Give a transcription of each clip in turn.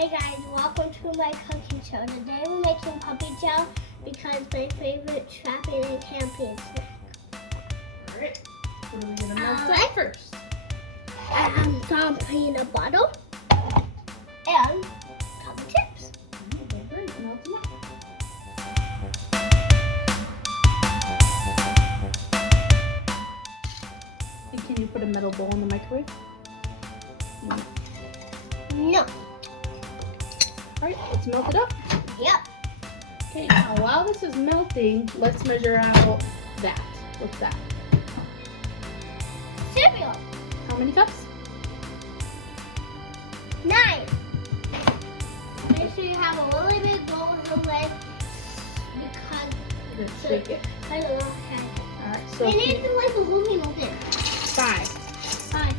Hey guys, welcome to my cooking show. Today we're making puppy chow because my favorite trapping and camping snack. Alright, what are we going to melt first? Some peanut butter and some chips. Melt them up. And can you put a metal bowl in the microwave? No. Alright, let's melt it up. Yep. Okay, now while this is melting, let's measure out that. What's that? Cereal. How many cups? 9. Make sure you have a really big bowl with the lid because We're going to shake it. I don't know. Alright, so We need to like a moving open. 5, 5,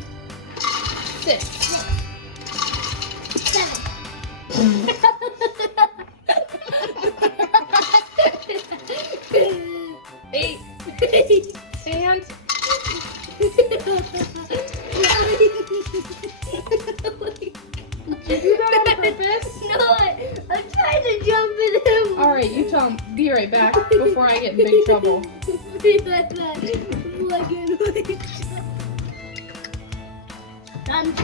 6, 7. 8, and did you do that on purpose? No, I'm trying to jump in him. Alright, you tell him, be right back before I get in big trouble. Be right back. Done.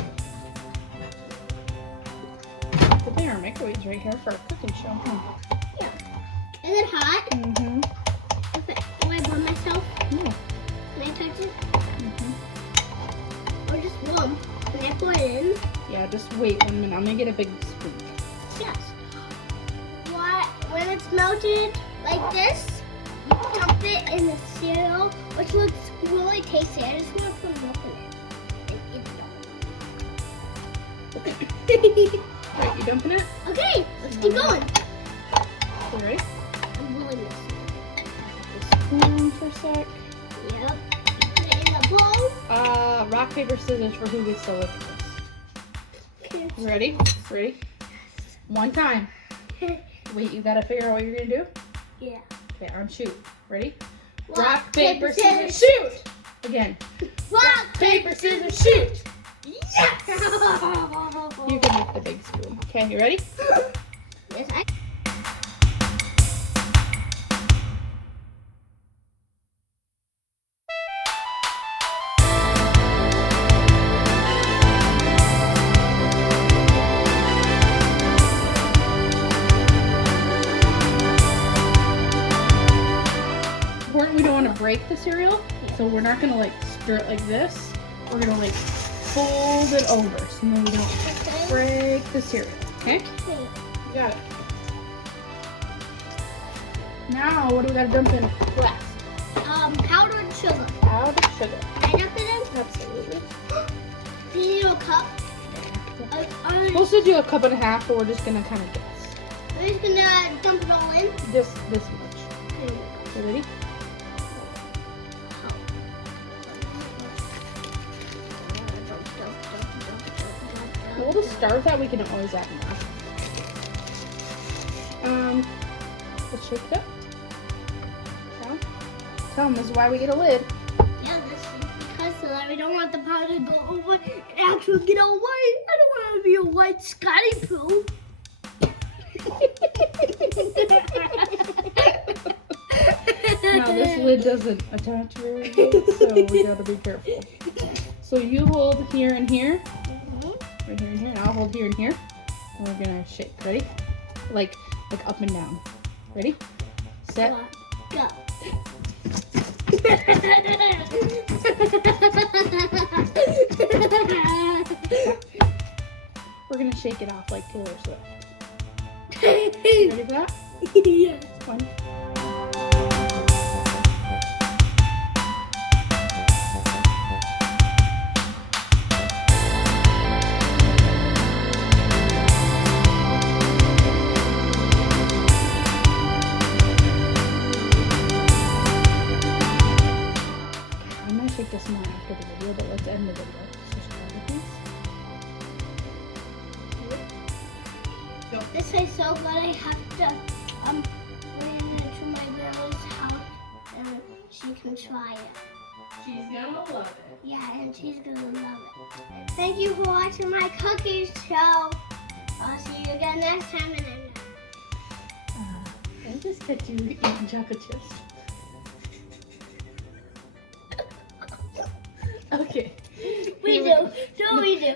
Good thing our microwave's right here for our cooking show, huh? Yeah. Is it hot? Mm-hmm. Do I burn myself? Mm. Can I touch it? Mm-hmm. Or just warm? Can I pour it in? Yeah, just wait 1 minute. I'm gonna get a big spoon. Yes. When it's melted like this, you dump it in the cereal, which looks really tasty. I just want to put milk in it. Right, you dumping it? Okay, let's keep going. You ready? I'm really missing. Spoon for a sec. Yep. Put it in the bowl. Rock, paper, scissors for who gets to lift this. Okay. You ready? Ready? 1 time. Wait, you gotta figure out what you're gonna do? Yeah. Okay, on shoot. Ready? Rock, paper, scissors, shoot! Again. Rock, Paper, scissors, shoot! Yes! You can lift the big spoon. Okay, you ready? Yes, I. We don't want to break the cereal, so we're not gonna like stir it like this. We're gonna like fold it over so then we don't break the cereal. Okay? You got it. Now, what do we gotta dump in last? Powdered sugar. Powdered sugar. Can I dump it in? Absolutely. Do you need a cup? We're supposed to do a cup and a half, but we're just gonna kind of guess. I'm just gonna dump it all in. This much. You ready? We'll just start with that. We can always add more. Let's shake it up. Tell them this is why we get a lid. Yeah, this is because so that we don't want the powder to go over and actually get all white. I don't want to be a white Scotty Poo. Now this lid doesn't attach very good, so we gotta be careful. So you hold here and here. Right here and here, and I'll hold here and here. And we're gonna shake. Ready? Like up and down. Ready? Set. Go. We're gonna shake it off like Taylor Swift. Ready for that? Yeah. 1. Take this more after the video, but let's end the video. This tastes so good. I have to bring it to my grandma's house and she can try it. She's gonna love it. Yeah, and she's gonna love it. Thank you for watching my cookies show. I'll see you next time and I'm I just catch you eating chocolate chips. Okay. We do. So we do.